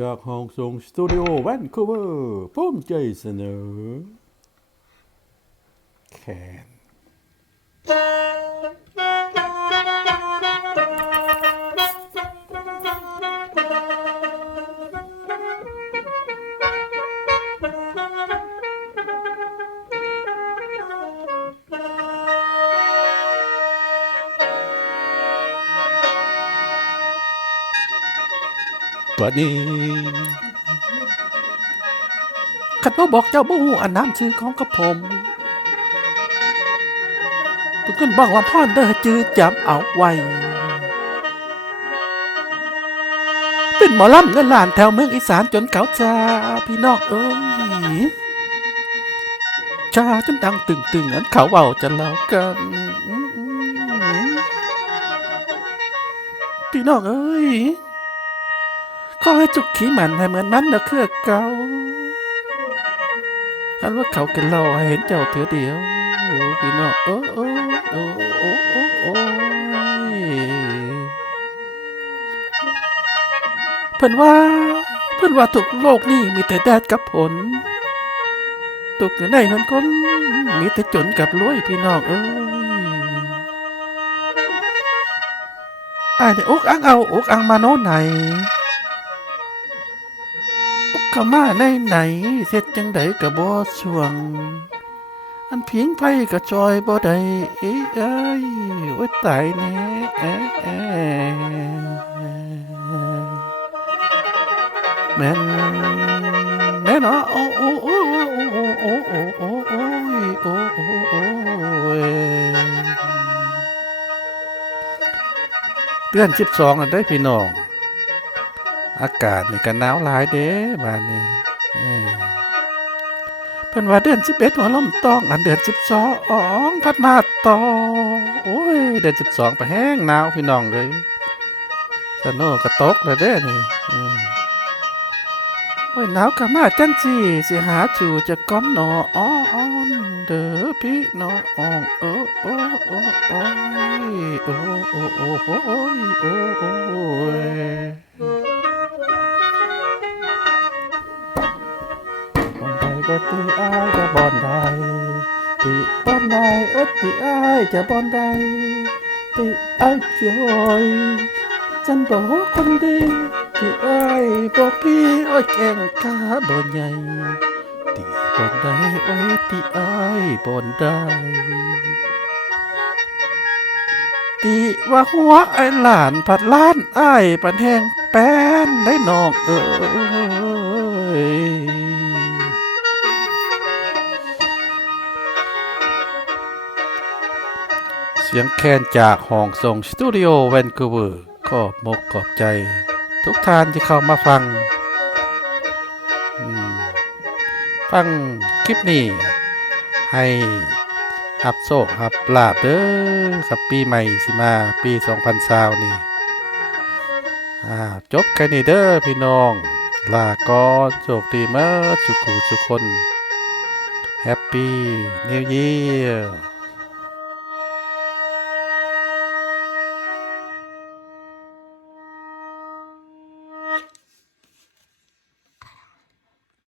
จากห้องส่งสตูดิโอแวนคูเวอร์ภูมิใจเสนอแคนบัดนี้ขัดบ่บอกเจ้าบ่ฮู้อันน้ำชื่อของกระผมทุกคนบอกว่าพ่อเด้อจื้อจำเอาไว้เป็นหมอลำเงินล้านแถวเมืองอีสานจนเก่าจ้าพี่น้องเอ้ยชาจนดังตึงอันเขาเว้าจะเล่ากันพี่น้องเอ้ยขอให้จุกขี้มันให้เหมือนมันนะคือเก่าอันว่าเขากันเล่าให้เห็นเจ้าเถือเดียวพี่น้องโอ้เพิ่นว่าทุกโลกนี่มีแต่แดดกับฝนตกอยู่ในคนมีแต่จนกับรวยพี่น้องเอ้ยอ้ายได้อกอังเอาอกอังมาโน่นไหนอกเข้ามาในไหนเสร็จจังไดก็บ่ช่วงอันพิงไผก็จอยบ่ได้เอ้ยโอ้ยตายแน่แม่นแน่เนาะโอ้เดือน12นั่นได้พี่น้องอากาศนี่ก็หนาวหลายเด้บ้านนี้เพิ่นว่าเดือน11หัวลมต้องอันเดือน12พัดมาต่อโอ้ยเดือน12ไปแห้งหนาวพี่น้องเลยสโนก็ตกแล้วเด้นี่โอ้ยหนาวก็มาจังสิหาจู่จะก้อมหนออ้อนเด้อพี่น้องโอ้ก็ตีอ้ายจะบอนได้ตีบอนได้ตีอ้ายจะบอนได้ตีอ้ายจอยฉันบอกคนดีตีอ้ายบอกพี่อ้อยแข่งขาบอนใหญ่ตีบอนได้อ้อยตีอ้ายบอนได้ตีว่าหัวไอ้หลานผัดล้านอ้ายปันแห้งแป้นได้นอกเสียงแคนจากห้องส่งสตูดิโอแวนคูเวอร์ขอบมกขอบใจทุกท่านที่เข้ามาฟังคลิปนี้ให้หับโชคหับลาบเด้อครับปีใหม่สิมาปี2020นี่จบแค่นี้เด้อพี่น้องลาก่อนโชคดีเมื่อสุขคนแฮปปี้นิวเยียร์